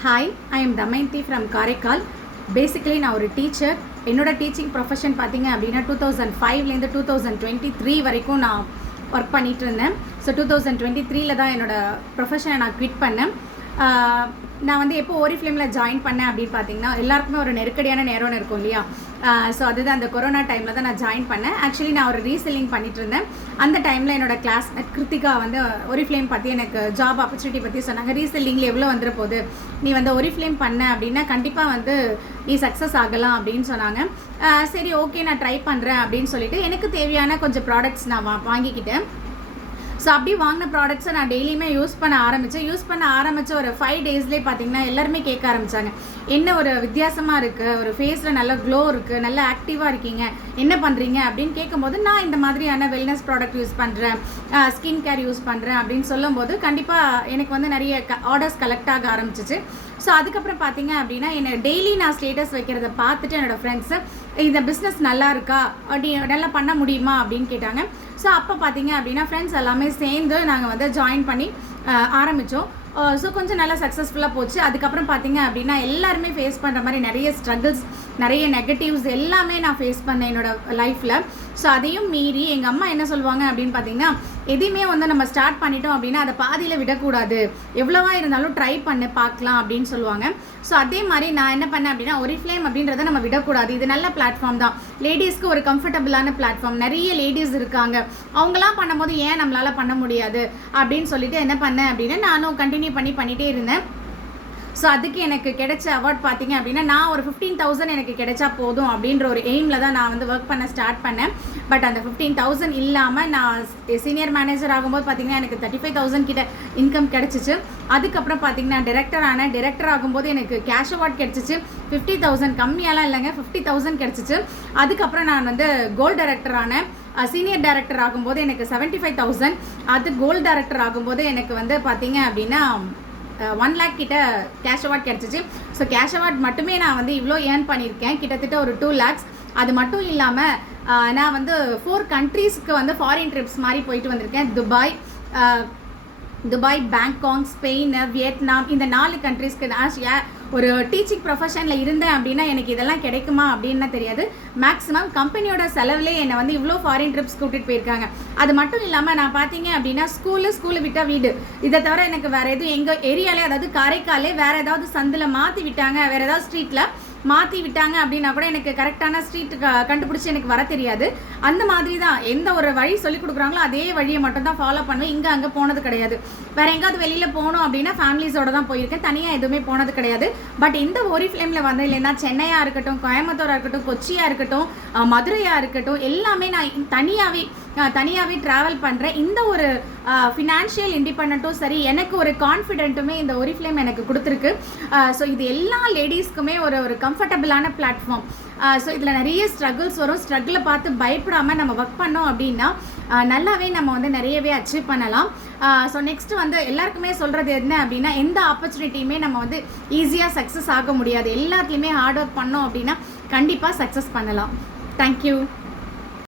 Hi, I am Damayanthi from Karaikal. Basically நான் ஒரு teacher. என்னோட டீச்சிங் ப்ரொஃபஷன் பார்த்தீங்க அப்படின்னா 2005லேருந்து 2023 வரைக்கும் நான் ஒர்க் பண்ணிகிட்டு இருந்தேன். ஸோ 2023 தான் என்னோடய ப்ரொஃபஷனை நான் குவிட் பண்ணேன். நான் வந்து எப்போ ஓரிஃப்ளேமில் ஜாயின் பண்ணேன் அப்படின்னு பார்த்தீங்கன்னா, எல்லாருக்குமே ஒரு நெருக்கடியான நேரம்னு இருக்கும் இல்லையா? ஸோ அதுதான் அந்த கொரோனா டைமில் தான் நான் ஜாயின் பண்ணேன். ஆக்சுவலி நான் ஒரு ரீசெல்லிங் பண்ணிட்டு இருந்தேன். அந்த டைமில் என்னோடய கிளாஸ்மேட் கிருத்திகா வந்து ஓரிஃப்ளேம் பற்றி எனக்கு ஜாப் ஆப்பர்ச்சுனிட்டி பற்றி சொன்னாங்க. ரீசெல்லிங்கில் எவ்வளோ வந்துட போகுது, நீ வந்து ஓரிஃப்ளேம் பண்ண அப்படின்னா கண்டிப்பாக வந்து நீ சக்ஸஸ் ஆகலாம் அப்படின்னு சொன்னாங்க. சரி, ஓகே, நான் ட்ரை பண்ணுறேன் அப்படின்னு சொல்லிட்டு எனக்கு தேவையான கொஞ்சம் ப்ராடக்ட்ஸ் நான் வாங்கிக்கிட்டேன். ஸோ அப்படி வாங்கின ப்ராடக்ட்ஸை நான் டெய்லியுமே யூஸ் பண்ண ஆரம்பித்த ஒரு 5 டேஸ்லேயே பார்த்தீங்கன்னா எல்லாருமே கேட்க ஆரம்பித்தாங்க, என்ன ஒரு வித்தியாசமாக இருக்குது, ஒரு ஃபேஸில் நல்ல க்ளோ இருக்குது, நல்ல ஆக்டிவாக இருக்கீங்க, என்ன பண்ணுறீங்க அப்படின்னு கேட்கும்போது, நான் இந்த மாதிரியான வெல்னஸ் ப்ராடக்ட் யூஸ் பண்ணுறேன், ஸ்கின் கேர் யூஸ் பண்ணுறேன் அப்படின்னு சொல்லும்போது கண்டிப்பாக எனக்கு வந்து நிறைய ஆர்டர்ஸ் கலெக்ட் ஆக ஆரம்பிச்சிச்சு. ஸோ அதுக்கப்புறம் பார்த்தீங்க அப்படின்னா என்னை டெய்லி நான் ஸ்டேட்டஸ் வைக்கிறத பார்த்துட்டு என்னோடய ஃப்ரெண்ட்ஸு இந்த பிஸ்னஸ் நல்லா இருக்கா, அப்படி நல்லா பண்ண முடியுமா அப்படின்னு கேட்டாங்க. ஸோ அப்போ பார்த்தீங்க அப்படின்னா ஃப்ரெண்ட்ஸ் எல்லாமே சேர்ந்து நாங்கள் வந்து ஜாயின் பண்ணி ஆரம்பித்தோம். ஸோ கொஞ்சம் நல்லா சக்ஸஸ்ஃபுல்லாக போச்சு. அதுக்கப்புறம் பார்த்தீங்க அப்படின்னா எல்லாருமே ஃபேஸ் பண்ணுற மாதிரி நிறைய ஸ்ட்ரகிள்ஸ், நிறைய நெகட்டிவ்ஸ் எல்லாமே நான் ஃபேஸ் பண்ணேன் என்னோடய லைஃப்பில். ஸோ அதையும் மீறி எங்கள் அம்மா என்ன சொல்லுவாங்க அப்படின்னு பார்த்தீங்கன்னா, எதையுமே வந்து நம்ம ஸ்டார்ட் பண்ணிட்டோம் அப்படின்னா அதை பாதியில் விடக்கூடாது, எவ்வளவா இருந்தாலும் ட்ரை பண்ணு பார்க்கலாம் அப்படின்னு சொல்லுவாங்க. ஸோ அதே மாதிரி நான் என்ன பண்ணேன் அப்படின்னா, ஓரிஃப்ளேம் அப்படின்றத நம்ம விடக்கூடாது, இது நல்ல பிளாட்ஃபார்ம் தான், லேடிஸ்க்கு ஒரு கம்ஃபர்டபுளான பிளாட்ஃபார்ம், நிறைய லேடிஸ் இருக்காங்க, அவங்களாம் பண்ணும்போது ஏன் நம்மளால் பண்ண முடியாது அப்படின்னு சொல்லிட்டு என்ன பண்ணேன் அப்படின்னா நானும் கண்டினியூ பண்ணிகிட்டே இருந்தேன். ஸோ அதுக்கு எனக்கு கிடைச்ச அவார்ட் பார்த்தீங்க அப்படின்னா, நான் ஒரு 15,000 எனக்கு கிடைச்சா போதும் அப்படின்ற ஒரு எய்மில் தான் நான் வந்து ஒர்க் பண்ண ஸ்டார்ட் பண்ணேன். பட் அந்த 15,000 இல்லாமல் நான் சீனியர் மேனேஜர் ஆகும்போது பார்த்தீங்கன்னா எனக்கு 35,000 கிட்ட இன்கம் கிடச்சிச்சு. அதுக்கப்புறம் பார்த்தீங்கன்னா டிரெக்டர் ஆகும்போது எனக்கு கேஷ் அவார்ட் கிடச்சிச்சு. 50,000 கம்மியாலாம் இல்லைங்க, 50,000 கிடச்சிச்சு. அதுக்கப்புறம் நான் வந்து கோல்டு டைரக்டர் ஆனேன். சீனியர் டைரக்டர் ஆகும்போது எனக்கு 75,000. அது கோல்டு டைரக்டர் ஆகும்போது எனக்கு வந்து பார்த்தீங்க அப்படின்னா 1 lakh கிட்ட கேஷ் அவார்ட் கிடச்சிச்சு. ஸோ கேஷ் அவார்ட் மட்டுமே நான் வந்து இவ்வளோ ஏர்ன் பண்ணியிருக்கேன், கிட்டத்தட்ட ஒரு 2 lakhs. அது மட்டும் இல்லாமல் நான் வந்து 4 கண்ட்ரீஸ்க்கு வந்து ஃபாரின் ட்ரிப்ஸ் மாதிரி போயிட்டு வந்திருக்கேன். துபாய், பேங்காக், ஸ்பெயின், வியட்நாம், இந்த 4 கண்ட்ரீஸ்க்கு நான் ஒரு டீச்சிங் ப்ரொஃபஷனில் இருந்தேன் அப்படின்னா எனக்கு இதெல்லாம் கிடைக்குமா அப்படின்னா தெரியாது. மேக்ஸிமம் கம்பெனியோட செலவுலே என்னை வந்து இவ்வளோ ஃபாரின் ட்ரிப்ஸ் கூட்டிகிட்டு போயிருக்காங்க. அது மட்டும் இல்லாமல் நான் பார்த்தீங்க அப்படின்னா ஸ்கூலு விட்டால் வீடு, இதை தவிர எனக்கு வேறு எதுவும் எங்கள் ஏரியாலே, அதாவது காரைக்காலே வேறு ஏதாவது சந்தில் மாற்றி விட்டாங்க, வேறு ஏதாவது ஸ்ட்ரீட்டில் மாற்றி விட்டாங்க அப்படின்னா கூட எனக்கு கரெக்டான ஸ்ட்ரீட்டு கண்டுபிடிச்சி எனக்கு வர தெரியாது. அந்த மாதிரி தான் எந்த ஒரு வழி சொல்லிக் கொடுக்குறாங்களோ அதே வழியை மட்டும் தான் ஃபாலோ பண்ணுவேன். இங்கே அங்கே போனது கிடையாது. வேறு எங்காவது வெளியில் போகணும் அப்படின்னா ஃபேமிலிஸோடு தான் போயிருக்கேன், தனியாக எதுவுமே போனது கிடையாது. பட் இந்த ஓரிஃப்ளேமில் வந்து இல்லைன்னா சென்னையாக இருக்கட்டும், கோயம்புத்தூராக இருக்கட்டும், கொச்சியாக இருக்கட்டும், மதுரையாக இருக்கட்டும், எல்லாமே நான் தனியாகவே ட்ராவல் பண்ணுறேன். இந்த ஒரு ஃபினான்ஷியல் இண்டிபெண்ட்டும் சரி, எனக்கு ஒரு கான்ஃபிடென்ட்டுமே இந்த ஓரிஃப்ளேம் எனக்கு கொடுத்துருக்கு. ஸோ இது எல்லா லேடிஸ்க்குமே ஒரு கம்ஃபர்டபுளான பிளாட்ஃபார்ம். ஸோ இதில் நிறைய ஸ்ட்ரகிள்ஸ் வரும். ஸ்ட்ரகிளை பார்த்து பயப்படாமல் நம்ம ஒர்க் பண்ணோம் அப்படின்னா நல்லாவே நம்ம வந்து நிறையவே அச்சீவ் பண்ணலாம். ஸோ நெக்ஸ்ட்டு வந்து எல்லாருக்குமே சொல்கிறது என்ன அப்படின்னா, எந்த ஆப்பர்ச்சுனிட்டியுமே நம்ம வந்து ஈஸியாக சக்ஸஸ் ஆக முடியாது. எல்லாத்துலேயுமே ஹார்ட் ஒர்க் பண்ணோம் அப்படின்னா கண்டிப்பாக சக்ஸஸ் பண்ணலாம். தேங்க்யூ.